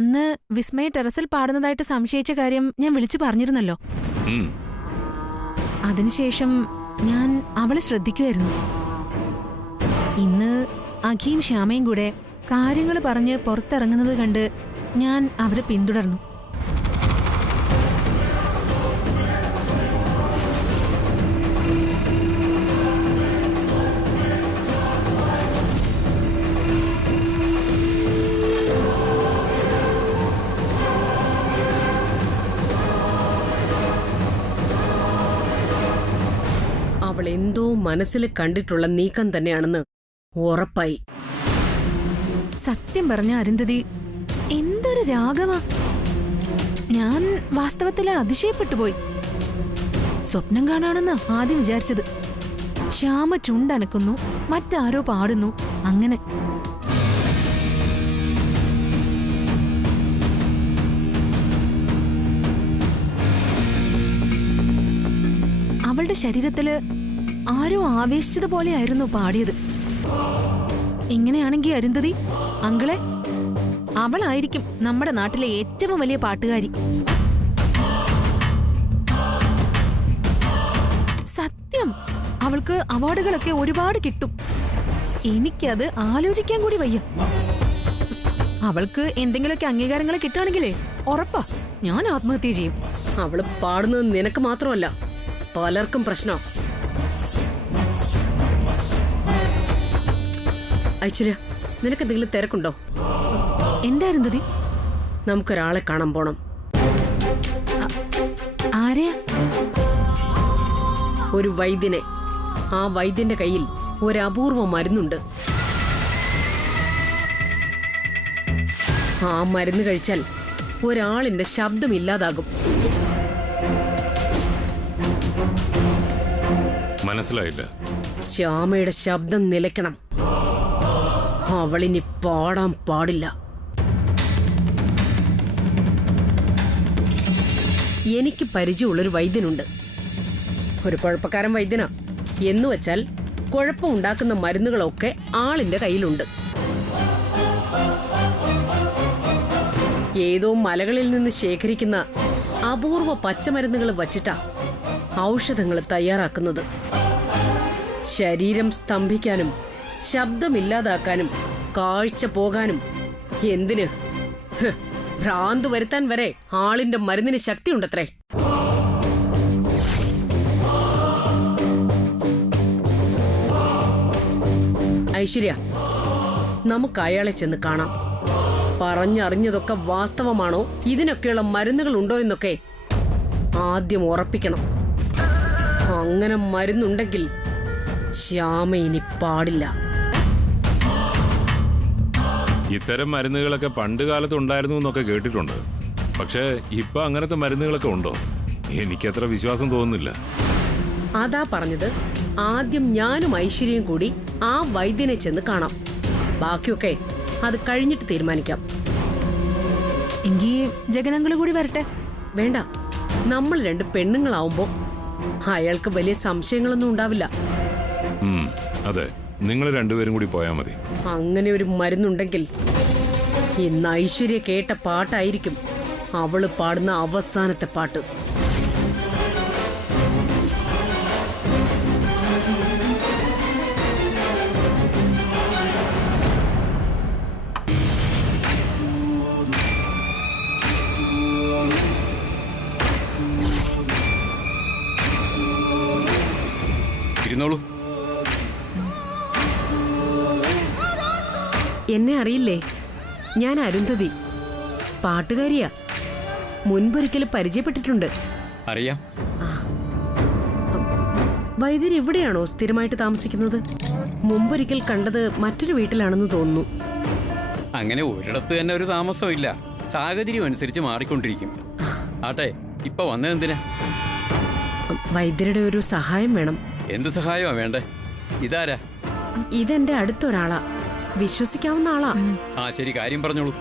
അന്ന് വിസ്മയ ടെറസിൽ പാടുന്നതായിട്ട് സംശയിച്ച കാര്യം ഞാൻ വിളിച്ചു പറഞ്ഞിരുന്നല്ലോ. അതിനുശേഷം ഞാൻ അവളെ ശ്രദ്ധിക്കുമായിരുന്നു. ഇന്ന് അഖിയും ശ്യാമയും കൂടെ കാര്യങ്ങൾ പറഞ്ഞ് പുറത്തിറങ്ങുന്നത് കണ്ട് ഞാൻ അവരെ പിന്തുടർന്നു. അവൾ എന്തോ മനസ്സിൽ കണ്ടിട്ടുള്ള നീക്കം തന്നെയാണെന്ന് ഉറപ്പായി. സത്യം പറഞ്ഞ അരുന്ധതി, എന്തൊരു രാഗമാ! ഞാൻ വാസ്തവത്തില് അതിശയപ്പെട്ടുപോയി. സ്വപ്നം കാണാണെന്ന് ആദ്യം വിചാരിച്ചത്. ശ്യാമ ചുണ്ടനക്കുന്നു, മറ്റാരോ പാടുന്നു, അങ്ങനെ. അവളുടെ ശരീരത്തില് ആരോ ആവേശിച്ചതുപോലെയായിരുന്നു പാടിയത്. ഇങ്ങനെയാണെങ്കി അരുന്ധതി, അങ്കിളെ, അവളായിരിക്കും നമ്മുടെ നാട്ടിലെ ഏറ്റവും വലിയ പാട്ടുകാരി. സത്യം, അവൾക്ക് അവാർഡുകളൊക്കെ ഒരുപാട് കിട്ടും. എനിക്കത് ആലോചിക്കാൻ കൂടി വയ്യ. അവൾക്ക് എന്തെങ്കിലുമൊക്കെ അംഗീകാരങ്ങൾ കിട്ടുകയാണെങ്കിലേ ഉറപ്പാ ഞാൻ ആത്മഹത്യ ചെയ്യും. അവള് പാടുന്നത് നിനക്ക് മാത്രമല്ല, പലർക്കും പ്രശ്നം. ഐശ്വര്യ, നിനക്ക് എന്തെങ്കിലും തിരക്കുണ്ടോ? എന്തായിരുന്നു? നമുക്കൊരാളെ കാണാൻ പോണം. ആരെയാ? ഒരു വൈദ്യനെ. ആ വൈദ്യന്റെ കയ്യിൽ ഒരു അപൂർവ മരുന്നുണ്ട്. ആ മരുന്ന് കഴിച്ചാൽ ഒരാളിന്റെ ശബ്ദമില്ലാതാകും. മനസ്സിലായില്ല. ശ്യാമയുടെ ശബ്ദം നിലയ്ക്കണം. അവളിനി പാടാൻ പാടില്ല. എനിക്ക് പരിചയമുള്ളൊരു വൈദ്യനുണ്ട്. ഒരു കുഴപ്പക്കാരൻ വൈദ്യനാ. എന്നുവെച്ചാൽ കുഴപ്പമുണ്ടാക്കുന്ന മരുന്നുകളൊക്കെ ആളിന്റെ കയ്യിലുണ്ട്. ഏതോ മലകളിൽ നിന്ന് ശേഖരിക്കുന്ന അപൂർവ പച്ചമരുന്നുകൾ വച്ചിട്ടാ ഔഷധങ്ങൾ തയ്യാറാക്കുന്നത്. ശരീരം സ്തംഭിക്കാനും ശബ്ദമില്ലാതാക്കാനും കാഴ്ച പോകാനും എന്തിന് ഭ്രാന്ത് വരുത്താൻ വരെ ആളിന്റെ മരുന്നിന് ശക്തിയുണ്ടത്രേ. ഐശ്വര്യ, നമുക്ക് അയാളെ ചെന്ന് കാണാം. പറഞ്ഞറിഞ്ഞതൊക്കെ വാസ്തവമാണോ, ഇതിനൊക്കെയുള്ള മരുന്നുകൾ ഉണ്ടോ എന്നൊക്കെ ആദ്യം ഉറപ്പിക്കണം. അങ്ങനെ മരുന്നുണ്ടെങ്കിൽ ശ്യാമ ഇനി പാടില്ല. ഇത്തരം മരുന്നുകളൊക്കെ പണ്ട് കാലത്ത് ഉണ്ടായിരുന്നു എന്നൊക്കെ കേട്ടിട്ടുണ്ട്. പക്ഷേ ഇപ്പൊ അങ്ങനത്തെ മരുന്നുകളൊക്കെ ഉണ്ടോ? എനിക്കത്ര വിശ്വാസം തോന്നുന്നില്ല. അതാ പറഞ്ഞത്, ആദ്യം ഞാനും ഐശ്വര്യയും കൂടി ആ വൈദ്യനെ ചെന്ന് കാണാം. ബാക്കിയൊക്കെ അത് കഴിഞ്ഞിട്ട് തീരുമാനിക്കാം. എങ്കി ജഗനങ്ങള് കൂടി വരട്ടെ. വേണ്ട, നമ്മൾ രണ്ട് പെണ്ണുങ്ങളാവുമ്പോ അയാൾക്ക് വലിയ സംശയങ്ങളൊന്നും ഉണ്ടാവില്ല. അതെ, നിങ്ങൾ രണ്ടുപേരും കൂടി പോയാൽ മതി. അങ്ങനെ ഒരു മരുന്നുണ്ടെങ്കിൽ ഇന്ന് ഐശ്വര്യ കേട്ട പാട്ടായിരിക്കും അവള് പാടുന്ന അവസാനത്തെ പാട്ട്. ഇരുന്നോളൂ. എന്നെ അറിയില്ലേ? ഞാൻ അരുന്ധതി, പാട്ടുകാരിയാ. മുൻപൊരിക്കൽ പരിചയപ്പെട്ടിട്ടുണ്ട്. അറിയാം. വൈദ്യർ ഇവിടെയാണോ സ്ഥിരമായിട്ട് താമസിക്കുന്നത്? മുമ്പൊരിക്കൽ കണ്ടത് മറ്റൊരു വീട്ടിലാണെന്ന് തോന്നുന്നു. അങ്ങനെ ഒരിടത്ത് തന്നെ ഒരു താമസം ഇല്ല. സാഹചര്യം അനുസരിച്ച് മാറിക്കൊണ്ടിരിക്കും. ആട്ടെ, ഇപ്പൊ വന്നതെന്തിനാ? വൈദ്യരുടെ ഒരു സഹായം വേണം. എന്ത് സഹായമാ വേണ്ടേ? ഇതാരാ? ഇതെന്റെ അടുത്തൊരാളാ, വിശ്വസിക്കാവുന്ന ആളാ. ആ ശരി, കാര്യം പറഞ്ഞോളൂ.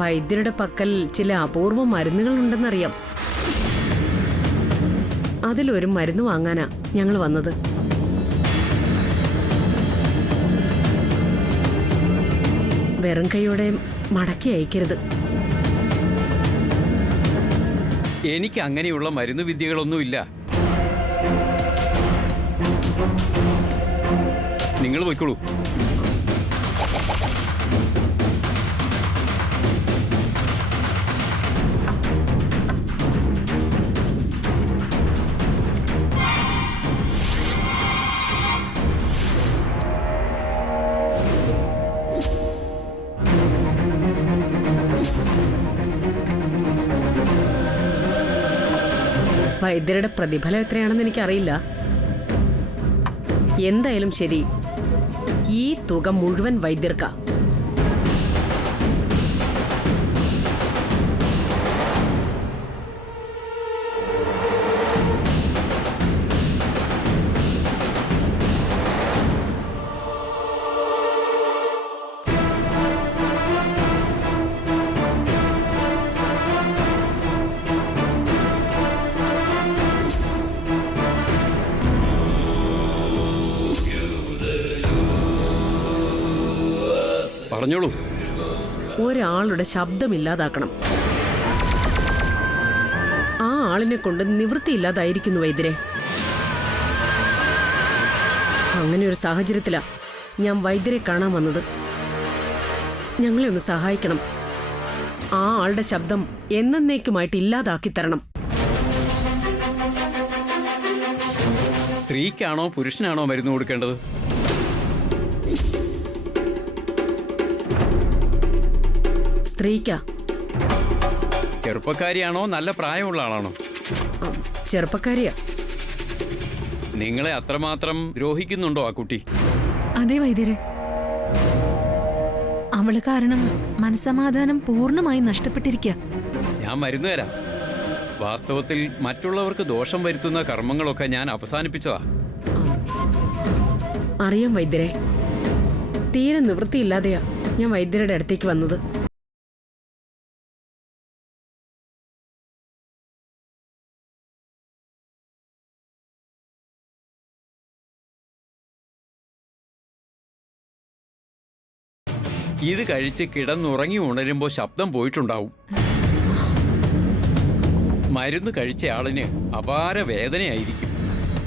വൈദ്യരുടെ പക്കൽ ചില അപൂർവ മരുന്നുകൾ ഉണ്ടെന്നറിയാം. അതിലൊരു മരുന്ന് വാങ്ങാനാ ഞങ്ങൾ വന്നത്. വെറും കൈയോടെ മടക്കി അയക്കരുത്. എനിക്ക് അങ്ങനെയുള്ള മരുന്ന് വിദ്യകളൊന്നുമില്ല. നിങ്ങൾ പോയിക്കോളൂ. വൈദ്യരുടെ പ്രതിഫലം എത്രയാണെന്ന് എനിക്കറിയില്ല. എന്തായാലും ശരി, ഈ തുക മുഴുവൻ വൈദ്യർക്കാ. പറഞ്ഞോളൂ. ഒരാളുടെ ശബ്ദമില്ലാതാക്കണം. ആ ആളിനെ കൊണ്ട് നിവൃത്തിയില്ലാതായിരിക്കുന്നു വൈദ്യരെ. അങ്ങനെ ഒരു സാഹചര്യത്തിലാ ഞാൻ വൈദ്യരെ കാണാൻ വന്നത്. ഞങ്ങളെ ഒന്ന് സഹായിക്കണം. ആ ആളുടെ ശബ്ദം എന്നേക്കുമായിട്ട് ഇല്ലാതാക്കി തരണം. സ്ത്രീക്കാണോ പുരുഷനാണോ മരുന്ന് കൊടുക്കേണ്ടത്? സ്ത്രീക്കാ. ചെറുപ്പക്കാരിയാണോ നല്ല പ്രായമുള്ള ആളാണോ? ചെറുപ്പക്കാരിയാ. നിങ്ങളെ അത്രമാത്രം ദ്രോഹിക്കുന്നുണ്ടോ ആ കുട്ടി? അതെ വൈദ്യരെ, അവള് കാരണം മനസ്സമാധാനം പൂർണ്ണമായി നഷ്ടപ്പെട്ടിരിക്കുക. ഞാൻ മരുന്ന് തരാം. വാസ്തവത്തിൽ മറ്റുള്ളവർക്ക് ദോഷം വരുത്തുന്ന കർമ്മങ്ങളൊക്കെ ഞാൻ അവസാനിപ്പിച്ചതാ. അറിയാം വൈദ്യരെ, തീരെ നിവൃത്തിയില്ലാതെയാ ഞാൻ വൈദ്യരുടെ അടുത്തേക്ക് വന്നത്. ഇത് കഴിച്ച് കിടന്നുറങ്ങി ഉണരുമ്പോൾ ശബ്ദം പോയിട്ടുണ്ടാവും. മരുന്ന് കഴിച്ച ആളിന് അപാര വേദനയായിരിക്കും.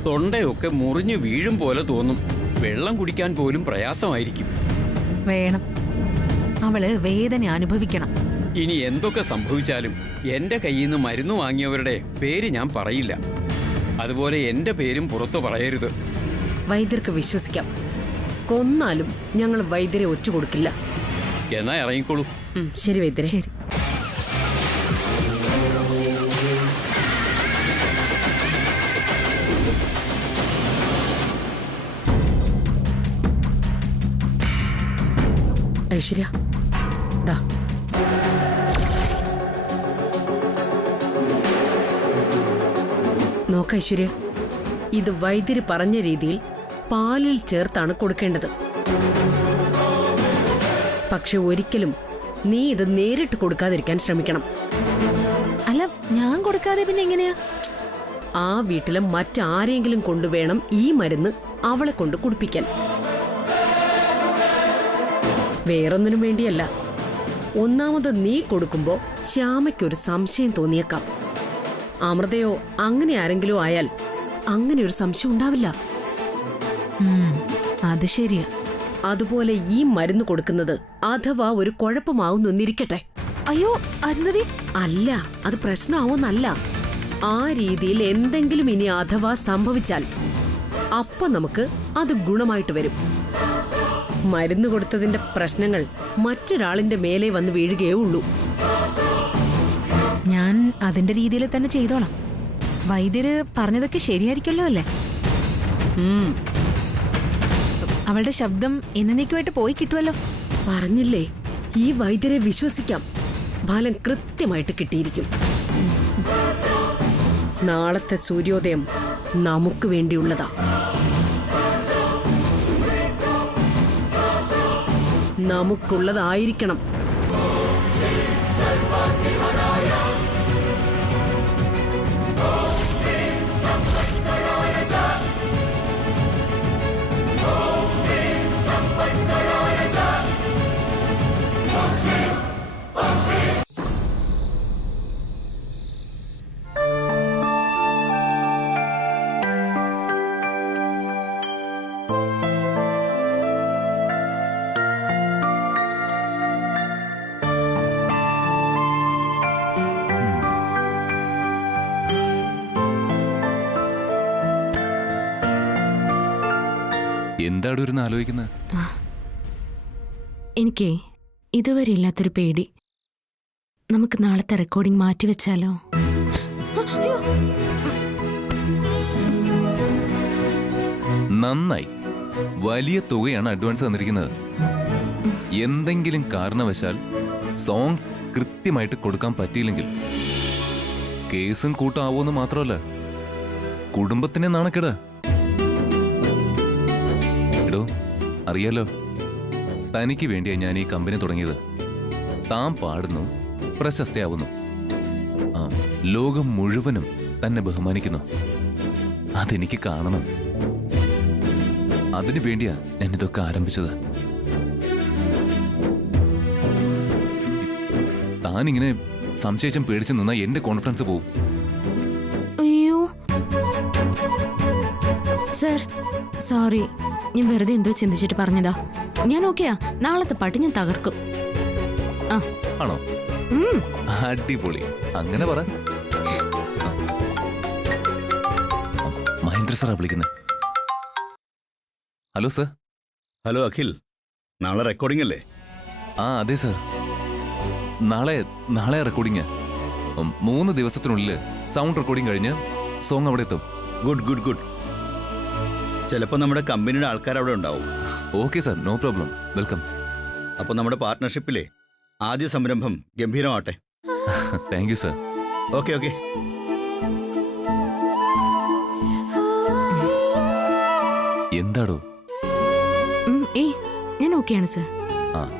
തൊണ്ടയൊക്കെ മുറിഞ്ഞു വീഴും പോലെ തോന്നും. വെള്ളം കുടിക്കാൻ പോലും പ്രയാസമായിരിക്കും. വേണം, അവള് വേദന അനുഭവിക്കണം. ഇനി എന്തൊക്കെ സംഭവിച്ചാലും എന്റെ കയ്യിൽ നിന്ന് മരുന്ന് വാങ്ങിയവരുടെ പേര് ഞാൻ പറയില്ല. അതുപോലെ എന്റെ പേരും പുറത്തു പറയരുത്. വൈദ്യർക്ക് വിശ്വസിക്കാം. കൊന്നാലും ഞങ്ങൾ വൈദ്യരെ ഒറ്റുകൊടുക്കില്ല. എന്നാ ഇറങ്ങിക്കോളൂ. ശരി വൈദ്യരെ. ശരി. ഐശ്വര്യ, ദാ നോക്ക ഐശ്വര്യ, ഇത് വൈദ്യര് പറഞ്ഞ രീതിയിൽ പാലിൽ ചേർത്താണ് കൊടുക്കേണ്ടത്. പക്ഷെ ഒരിക്കലും നീ ഇത് നേരിട്ട് കൊടുക്കാതിരിക്കാൻ ശ്രമിക്കണം. അല്ല, ഞാൻ കൊടുക്കാതെ പിന്നെ എങ്ങനെയാ? ആ വീട്ടിലെ മറ്റാരെങ്കിലും കൊണ്ടുവേണം ഈ മരുന്ന് അവളെ കൊണ്ട് കുടിപ്പിക്കാൻ. വേറൊന്നിനും വേണ്ടിയല്ല. ഒന്നാമത് നീ കൊടുക്കുമ്പോ ശ്യാമയ്ക്കൊരു സംശയം തോന്നിയേക്കാം. അമൃതയോ അങ്ങനെ ആരെങ്കിലും ആയാൽ അങ്ങനെ ഒരു സംശയം ഉണ്ടാവില്ല. അത് ശരിയാ. അതുപോലെ ഈ മരുന്ന് കൊടുക്കുന്നത് അഥവാ ഒരു കുഴപ്പമാവുന്നൊന്നിരിക്കട്ടെ. അയ്യോ അരുന്ധതി, അല്ല, അത് പ്രശ്നമാവുന്നല്ല. ആ രീതിയിൽ എന്തെങ്കിലും ഇനി അഥവാ സംഭവിച്ചാൽ അപ്പൊ നമുക്ക് അത് ഗുണമായിട്ട് വരും. മരുന്ന് കൊടുത്തതിന്റെ പ്രശ്നങ്ങൾ മറ്റൊരാളിന്റെ മേലെ വന്ന് വീഴുകയേ ഉള്ളൂ. ഞാൻ അതിന്റെ രീതിയിൽ തന്നെ ചെയ്തോളാം. വൈദ്യര് പറഞ്ഞതൊക്കെ ശരിയായിരിക്കല്ലോ അല്ലേ? അവളുടെ ശബ്ദം എന്നേക്കുമായിട്ട് പോയി കിട്ടുമല്ലോ. പറഞ്ഞില്ലേ, ഈ വൈദ്യരെ വിശ്വസിക്കാം. ഫലം കൃത്യമായിട്ട് കിട്ടിയിരിക്കും. നാളത്തെ സൂര്യോദയം നമുക്ക് വേണ്ടിയുള്ളതാ. നമുക്കുള്ളതായിരിക്കണം. എന്താണ് ഇരുന്ന് ആലോചിക്കുന്നത്? എനിക്കേ ഇതുവരെ ഇല്ലാത്തൊരു പേടി. നമുക്ക് നാളത്തെ റെക്കോർഡിംഗ് മാറ്റിവെച്ചാലോ? നന്നായി. വലിയ തുകയാണ് അഡ്വാൻസ് തന്നിരിക്കുന്നത്. എന്തെങ്കിലും കാരണവശാൽ സോങ് കൃത്യമായിട്ട് കൊടുക്കാൻ പറ്റിയില്ലെങ്കിൽ കേസും കൂട്ടാവൂന്ന് മാത്രമല്ല, കുടുംബത്തിനെ നാണക്കേട്. എടോ, അറിയാലോ, തനിക്ക് വേണ്ടിയാ ഞാൻ ഈ കമ്പനി തുടങ്ങിയത്. താൻ പാടുന്നു, പ്രശസ്തയാവുന്നു, ലോകം മുഴുവനും തന്നെ ബഹുമാനിക്കുന്നു. അതെനിക്ക് കാണണം. അതിനു വേണ്ടിയാ ഞാൻ ഇതൊക്കെ ആരംഭിച്ചത്. താനിങ്ങനെ സംശയിച്ചും പേടിച്ചു നിന്നാ എന്റെ കോൺഫിഡൻസ് പോവും. അയ്യോ സർ, സോറി. ഞാൻ വെറുതെ എന്തോ ചിന്തിച്ചിട്ട് പറഞ്ഞതാ. ഞാൻ ഓക്കെയാ. നാളത്തെ പാട്ട് ഞാൻ തകർക്കും. ആണോ? അടിപൊളി. അങ്ങനെ പറ. മഹേന്ദ്ര സാറാ വിളിക്കുന്നത്. Hello sir. ഹലോ അഖിൽ, നാളെ റെക്കോർഡിംഗ് അല്ലേ? അതെ സർ. നാളെ റെക്കോർഡിംഗ്. 3 ദിവസത്തിനുള്ളിൽ സൗണ്ട് റെക്കോർഡിംഗ് കഴിഞ്ഞ് സോങ് അവിടെ എത്തും. Good good good. ചിലപ്പോൾ നമ്മുടെ കമ്പനിയുടെ ആൾക്കാർ അവിടെ ഉണ്ടാവും. Okay sir, no problem. Welcome. അപ്പോൾ നമ്മുടെ പാർട്ട്ണർഷിപ്പിലെ ആദ്യ സംരംഭം ഗംഭീരമാവട്ടെ. Thank you sir. Okay okay. എന്താടോ? ഏയ്, ഞാൻ ഓക്കെയാണ് സർ.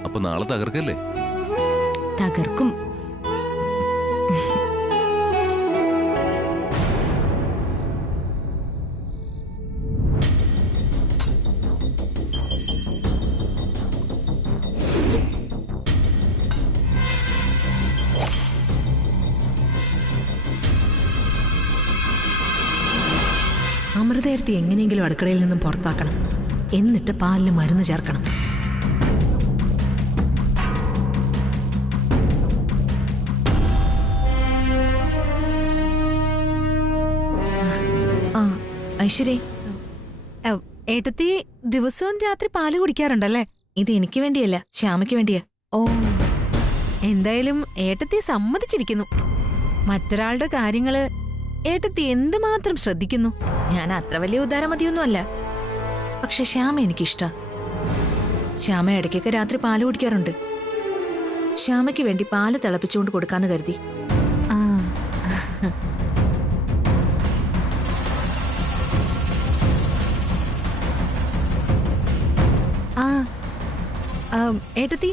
അപ്പൊ നാളെ തകർക്കല്ലേ? തകർക്കും. അമൃതയെടുത്ത് എങ്ങനെയെങ്കിലും അടുക്കളയിൽ നിന്നും പുറത്താക്കണം. എന്നിട്ട് പാലിന് മരുന്ന് ചേർക്കണം. ഐശ്വര്യ, ഏട്ടത്തി ദിവസവും രാത്രി പാല് കുടിക്കാറുണ്ടല്ലേ? ഇത് എനിക്ക് വേണ്ടിയല്ല, ശ്യാമയ്ക്ക് വേണ്ടിയാ. ഓ, എന്തായാലും ഏട്ടത്തി സമ്മതിച്ചിരിക്കുന്നു. മറ്റൊരാളുടെ കാര്യങ്ങള് ഏട്ടത്തി എന്തുമാത്രം ശ്രദ്ധിക്കുന്നു. ഞാൻ അത്ര വലിയ ഉദാരമതിയൊന്നും അല്ല. പക്ഷെ ശ്യാമ എനിക്കിഷ്ടാ. ശ്യാമ ഇടയ്ക്കൊക്കെ രാത്രി പാല് കുടിക്കാറുണ്ട്. ശ്യാമയ്ക്ക് വേണ്ടി പാല് തിളപ്പിച്ചുകൊണ്ട് കൊടുക്കാന്ന് കരുതി. ഏട്ടത്തി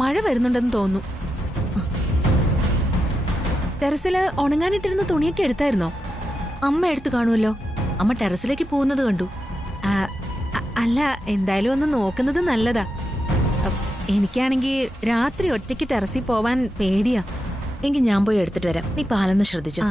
മഴ വരുന്നുണ്ടെന്ന് തോന്നുന്നു. ടെറസില് ഉണങ്ങാനിട്ടിരുന്ന തുണിയൊക്കെ എടുത്തായിരുന്നോ? അമ്മ എടുത്തു കാണുമല്ലോ. അമ്മ ടെറസിലേക്ക് പോകുന്നത് കണ്ടു. അല്ല, എന്തായാലും ഒന്ന് നോക്കുന്നത് നല്ലതാ. എനിക്കാണെങ്കിൽ രാത്രി ഒറ്റയ്ക്ക് ടെറസിൽ പോവാൻ പേടിയാ. എങ്കിൽ ഞാൻ പോയി എടുത്തിട്ട് വരാം. നീ പാലൊന്ന് ശ്രദ്ധിച്ചോ.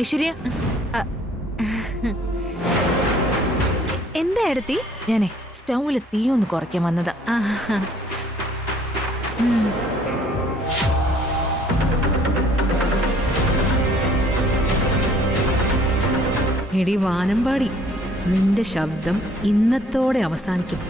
ഐശ്വര്യ, എന്താ ഏടത്തി? ഞാനേ സ്റ്റൗവില് തീ ഒന്ന് കുറയ്ക്കാൻ വന്നതാ. എടി വാനമ്പാടി, നിന്റെ ശബ്ദം ഇന്നത്തോടെ അവസാനിക്കും.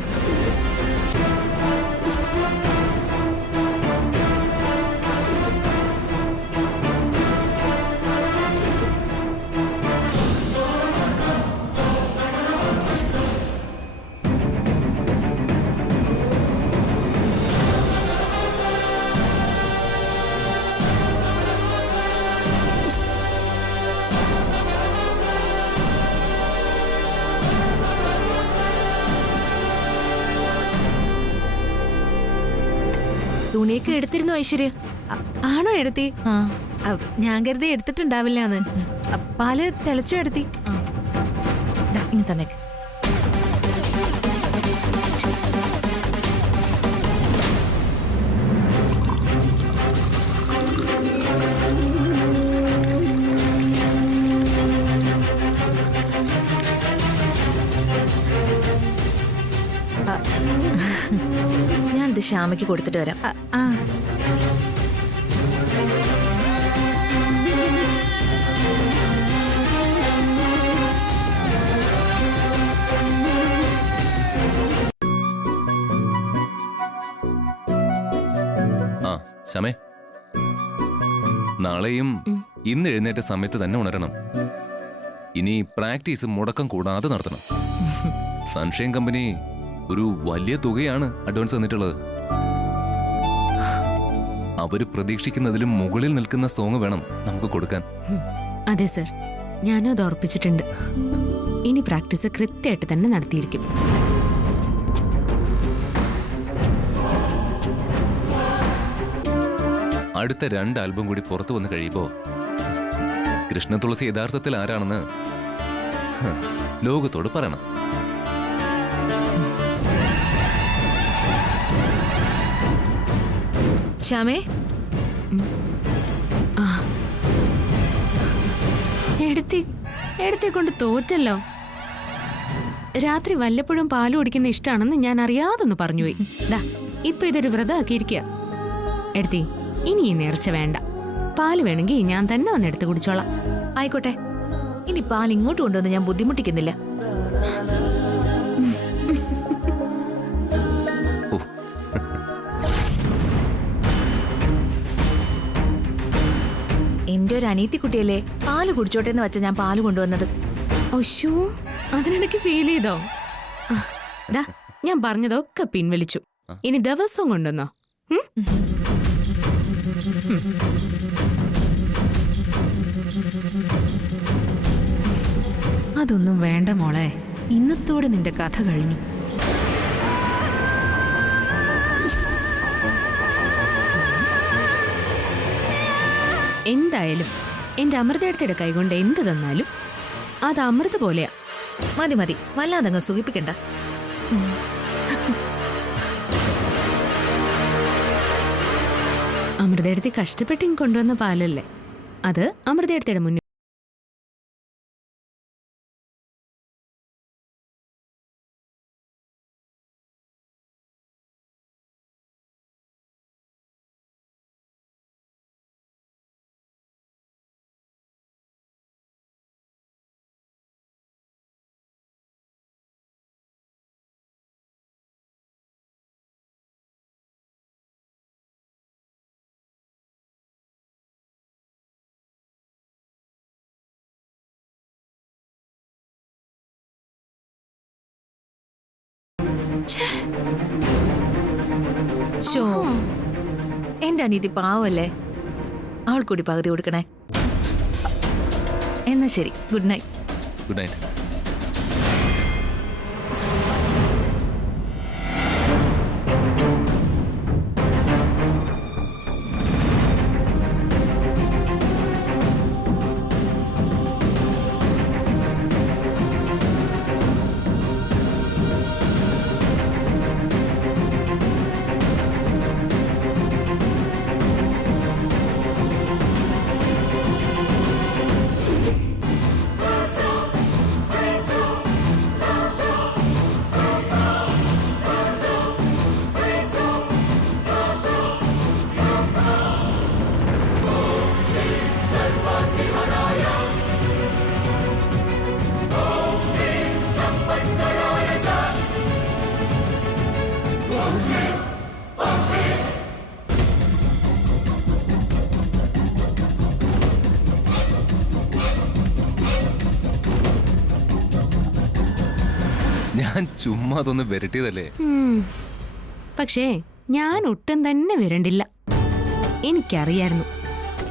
തുണിയൊക്കെ എടുത്തിരുന്നു ഐശ്വര്യ? ആണോ എടുത്തി? ഞാൻ കരുതി എടുത്തിട്ടുണ്ടാവില്ലാന്ന്. പാല് തിളച്ചു എടുത്തി. ഇനി തന്നേക്ക്. ശ്യാമയ്ക്ക് കൊടുത്തിട്ട് വരാം. ആ ആ ശമേ, നാളെയും ഇന്ന് എഴുന്നേറ്റ സമയത്ത് തന്നെ ഉണരണം. ഇനി പ്രാക്ടീസ് മുടക്കം കൂടാതെ നടത്തണം. സൺഷൈൻ കമ്പനി ഒരു വലിയ തുകയാണ് അഡ്വാൻസ് തന്നിട്ടുള്ളത്. അവര് പ്രതീക്ഷിക്കുന്നതിലും മുകളിൽ നിൽക്കുന്ന സോങ് വേണം നമുക്ക് കൊടുക്കാൻ. അതെ സർ, ഞാനും അത് ഉറപ്പിച്ചിട്ടുണ്ട്. ഇനി പ്രാക്ടീസ് കൃത്യമായിട്ട് തന്നെ നടത്തിയിരിക്കും. അടുത്ത 2 ആൽബം കൂടി പുറത്തു വന്ന് കഴിയുമ്പോ കൃഷ്ണ തുളസി യഥാർത്ഥത്തിൽ ആരാണെന്ന് ലോകത്തോട് പറയണം. ശ്യാമേ, എടുത്തേ കൊണ്ട് തോറ്റല്ലോ. രാത്രി വല്ലപ്പോഴും പാല് കുടിക്കുന്ന ഇഷ്ടമാണെന്ന് ഞാൻ അറിയാതൊന്ന് പറഞ്ഞുപോയി. ദാ ഇപ്പൊ ഇതൊരു വ്രതമാക്കിയിരിക്കുക. എടുത്തി, ഇനി ഈ നേർച്ച വേണ്ട. പാല് വേണമെങ്കിൽ ഞാൻ തന്നെ വന്ന് എടുത്ത് കുടിച്ചോളാം. ആയിക്കോട്ടെ. ഇനി പാൽ ഇങ്ങോട്ട് കൊണ്ടുവന്ന് ഞാൻ ബുദ്ധിമുട്ടിക്കുന്നില്ല. എന്റെ ഒരു അനീത്തി കുട്ടിയല്ലേ പാല് കുടിച്ചോട്ടെ എന്ന് വെച്ച ഞാൻ പാല് കൊണ്ടുവന്നത്. ഒശോ, അതിനിടയ്ക്ക് ഫീൽ ചെയ്തോ? ദാ ഞാൻ പറഞ്ഞതൊക്കെ പിൻവലിച്ചു. ഇനി ദിവസവും കൊണ്ടുവന്നോ. അതൊന്നും വേണ്ട മോളെ, ഇന്നത്തോടെ നിന്റെ കഥ കഴിഞ്ഞു. എന്തായാലും എന്റെ അമൃതയുടെ കൈകൊണ്ട് എന്ത് തന്നാലും അത് അമൃത പോലെയാ. മതി മതി, വല്ലാതങ്ങ് സുഖിപ്പിക്കണ്ട. അമൃതയുടെ കഷ്ടപ്പെട്ട് കൊണ്ടുവന്ന പാലല്ലേ, അത് അമൃതയുടെ മുന്നിൽ ശോ, എന്റെ അനീതി പാവല്ലേ. അവൾ കൂടി പകുതി കൊടുക്കണേ. എന്നാ ശരി, ഗുഡ് നൈറ്റ്. Good night. ഞാൻ ചുമ്മാ അതൊന്ന് വരട്ടിയതല്ലേ. പക്ഷേ ഞാൻ ഒട്ടും തന്നെ വരണ്ടില്ല. എനിക്കറിയായിരുന്നു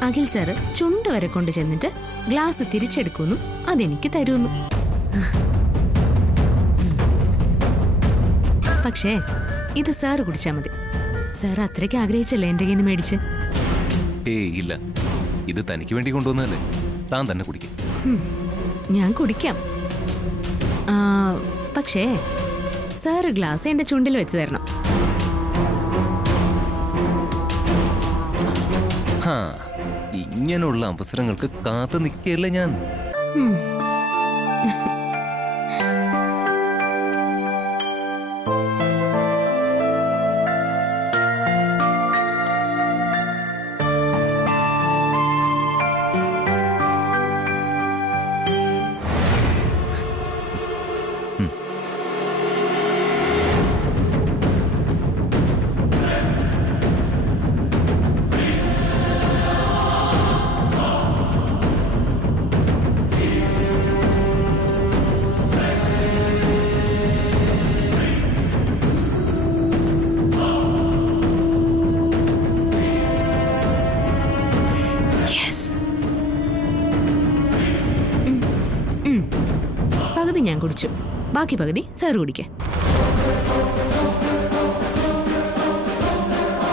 അഖിൽ സാറ് ചുണ്ട് വരെ കൊണ്ട് ചെന്നിട്ട് ഗ്ലാസ് തിരിച്ചെടുക്കുന്നു, അതെനിക്ക് തരുന്നു. പക്ഷേ ഇത് സാറ് കുടിച്ചാൽ മതി. സാർ അത്രയ്ക്ക് ആഗ്രഹിച്ചല്ലേ എന്റെ കയ്യിൽ നിന്ന് മേടിച്ച്. ഏയ് ഇല്ല, ഇത് തനിക്ക് വേണ്ടി കൊണ്ടുവന്നതല്ലേ, താൻ തന്നെ കുടിക്കും. ഞാൻ കുടിക്കാം. പക്ഷേ സാറ് ഗ്ലാസ് എന്റെ ചുണ്ടിൽ വെച്ച് തരണം. ഇങ്ങനെയുള്ള അവസരങ്ങൾക്ക് കാത്തു നിൽക്കുകയല്ലേ ഞാൻ. ഞാൻ കുടിച്ചു. ബാക്കി പകുതി സാറ് കുടിക്കേ.